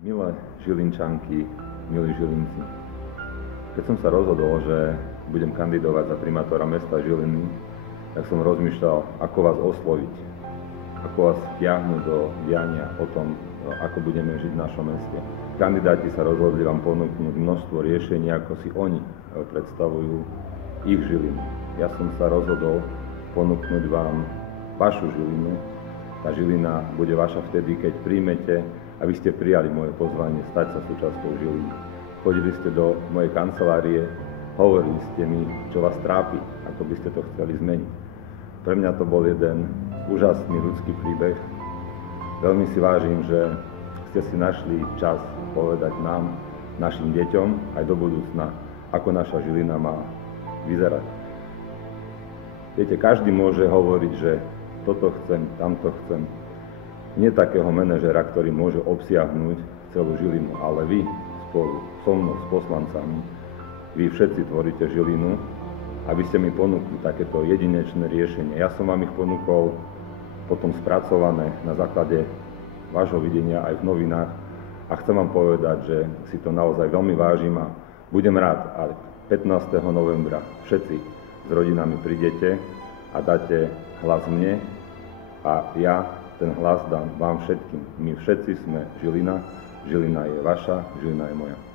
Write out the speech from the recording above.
Milé Žilinčanky, milí Žilinci, keď som sa rozhodol, že budem kandidovať za primátora mesta Žiliny, tak som rozmýšľal, ako vás osloviť, ako vás vtiahnuť do diania o tom, ako budeme žiť v našom meste. Kandidáti sa rozhodli vám ponúknuť množstvo riešení, ako si oni predstavujú ich Žilinu. Ja som sa rozhodol ponúknuť vám vašu Žilinu. Tá Žilina bude vaša vtedy, keď príjmete, aby ste prijali moje pozvanie stať sa súčasťou Žiliny. Chodili ste do mojej kancelárie, hovorili ste mi, čo vás trápi, ako by ste to chceli zmeniť. Pre mňa to bol jeden úžasný ľudský príbeh. Veľmi si vážim, že ste si našli čas povedať nám, našim deťom, aj do budúcna, ako naša Žilina má vyzerať. Viete, každý môže hovoriť, že toto chcem, tamto chcem. Nie takého manažera, ktorý môže obsiahnuť celú Žilinu, ale vy spolu so mnou, s poslancami, vy všetci tvoríte Žilinu, aby ste mi ponúkli takéto jedinečné riešenie. Ja som vám ich ponúkol potom spracované na základe vášho videnia aj v novinách a chcem vám povedať, že si to naozaj veľmi vážim a budem rád, ak 15. novembra všetci s rodinami prídete a dáte hlas mne a ja ten hlas dám vám všetkým. My všetci sme Žilina, Žilina je vaša, Žilina je moja.